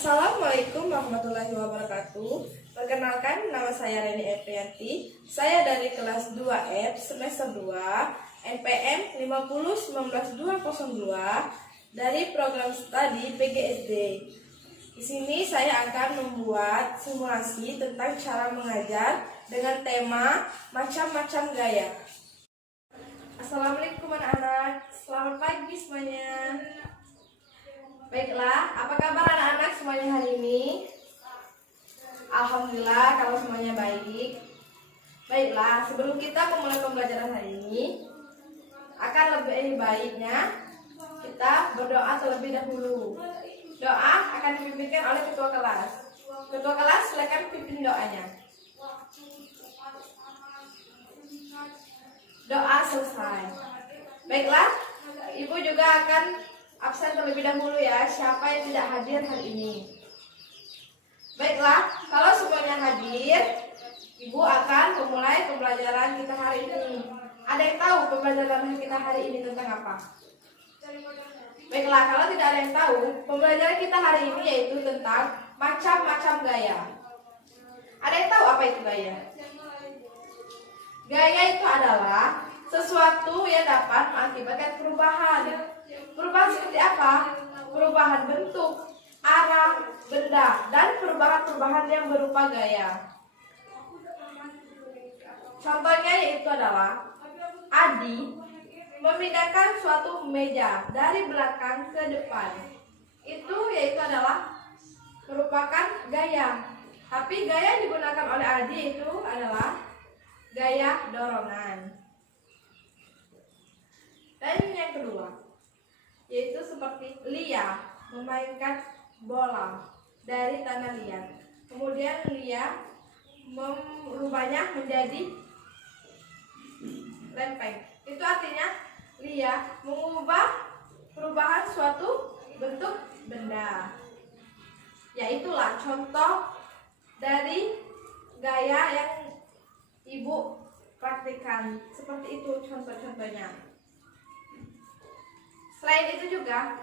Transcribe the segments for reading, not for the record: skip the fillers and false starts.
Assalamualaikum warahmatullahi wabarakatuh. Perkenalkan, nama saya Reni Eprianti. Saya dari kelas 2F semester 2 NPM 5019202 dari program studi PGSD. Di sini saya akan membuat simulasi tentang cara mengajar dengan tema macam-macam gaya. Assalamualaikum anak-anak. Selamat pagi semuanya. Baiklah, apa kabar anak-anak semuanya hari ini? Alhamdulillah kalau semuanya baik. Baiklah, sebelum kita memulai pembelajaran hari ini, akan lebih baiknya kita berdoa terlebih dahulu. Doa akan dipimpinkan oleh ketua kelas. Ketua kelas silakan pimpin doanya. Doa selesai. Baiklah, Ibu juga akan absen terlebih dahulu ya, siapa yang tidak hadir hari ini. Baiklah, kalau semuanya hadir, Ibu akan memulai pembelajaran kita hari ini. Ada yang tahu pembelajaran kita hari ini tentang apa? Baiklah, kalau tidak ada yang tahu, pembelajaran kita hari ini yaitu tentang macam-macam gaya. Ada yang tahu apa itu gaya? Gaya itu adalah sesuatu yang dapat mengakibatkan perubahan. Perubahan seperti apa? Perubahan bentuk, arah, benda, dan perubahan-perubahan yang berupa gaya. Contohnya yaitu adalah Adi memindahkan suatu meja dari belakang ke depan. Itu yaitu adalah merupakan gaya. Tapi gaya yang digunakan oleh Adi itu adalah gaya dorongan. Dan yang kedua, yaitu seperti Lia memainkan bola dari tanah liat. Kemudian Lia merubahnya menjadi lempeng. Itu artinya Lia mengubah perubahan suatu bentuk benda. Yaitulah contoh dari gaya yang Ibu praktikkan. Seperti itu contoh-contohnya. Selain itu juga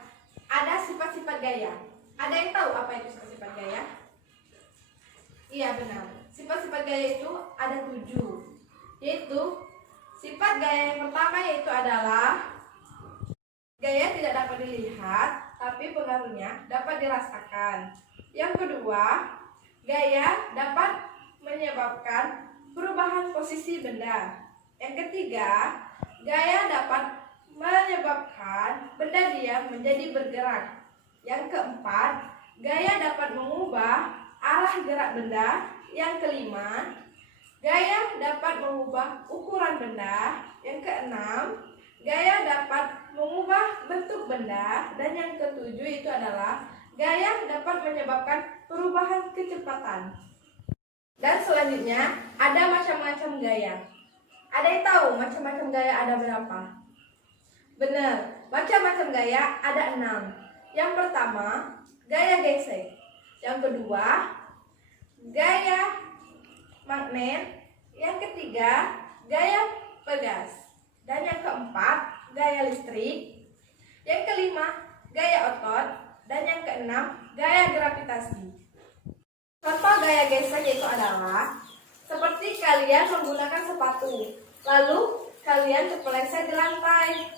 ada sifat-sifat gaya. Ada yang tahu apa itu sifat-sifat gaya? Iya benar. Sifat-sifat gaya itu ada 7. Yaitu sifat gaya yang pertama yaitu adalah gaya tidak dapat dilihat, tapi pengaruhnya dapat dirasakan. Yang kedua, gaya dapat menyebabkan perubahan posisi benda. Yang ketiga, gaya dapat menyebabkan benda diam menjadi bergerak. Yang keempat, gaya dapat mengubah arah gerak benda. Yang kelima, gaya dapat mengubah ukuran benda. Yang keenam, gaya dapat mengubah bentuk benda. Dan yang ketujuh itu adalah gaya dapat menyebabkan perubahan kecepatan. Dan selanjutnya ada macam-macam gaya. Ada yang tahu macam-macam gaya ada berapa? Benar, macam-macam gaya ada 6. Yang pertama, gaya gesek. Yang kedua, gaya magnet. Yang ketiga, gaya pegas. Dan yang keempat, gaya listrik. Yang kelima, gaya otot. Dan yang keenam, gaya gravitasi. Contoh gaya gesek yaitu adalah seperti kalian menggunakan sepatu, lalu kalian terpeleset di lantai.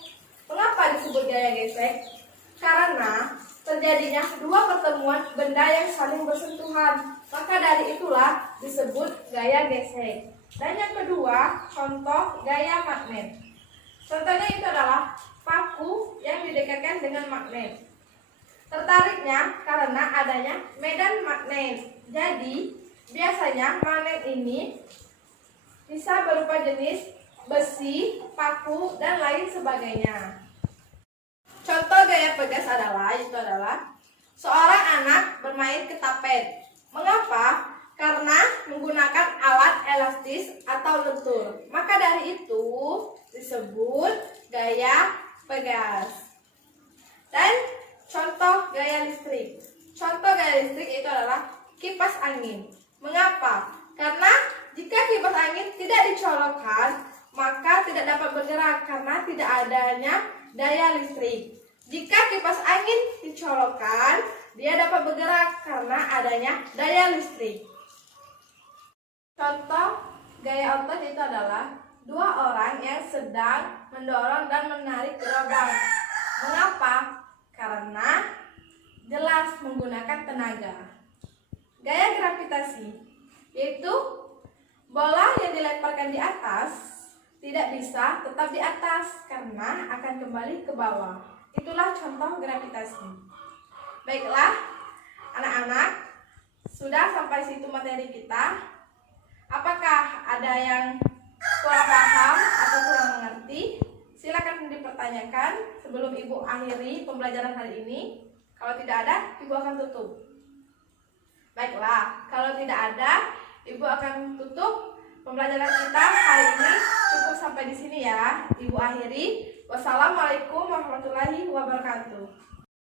Mengapa disebut gaya gesek? Karena terjadinya dua pertemuan benda yang saling bersentuhan. Maka dari itulah disebut gaya gesek. Dan yang kedua, contoh gaya magnet. Contohnya itu adalah paku yang didekatkan dengan magnet. Tertariknya karena adanya medan magnet. Jadi, biasanya magnet ini bisa berupa jenis besi, paku, dan lain sebagainya. Contoh gaya pegas adalah seorang anak bermain ketapel. Mengapa? Karena menggunakan alat elastis atau lentur. Maka dari itu disebut gaya pegas. Dan contoh gaya listrik. Contoh gaya listrik itu adalah kipas angin. Mengapa? Karena jika kipas angin tidak dicolokkan, maka tidak dapat bergerak karena tidak adanya daya listrik. Jika kipas angin dicolokkan, dia dapat bergerak karena adanya daya listrik. Contoh gaya otot itu adalah dua orang yang sedang mendorong dan menarik gerobak. Mengapa? Karena jelas menggunakan tenaga. Gaya gravitasi yaitu bola yang dilemparkan di atas tidak bisa tetap di atas karena akan kembali ke bawah. Itulah contoh gravitasi. Baiklah, anak-anak, sudah sampai situ materi kita. Apakah ada yang kurang paham atau kurang mengerti? Silakan dipertanyakan sebelum Ibu akhiri pembelajaran hari ini. Kalau tidak ada, Ibu akan tutup. Baiklah, kalau tidak ada, Ibu akan tutup pembelajaran kita hari ini. Cukup sampai di sini ya. Ibu akhiri. Wassalamualaikum warahmatullahi wabarakatuh.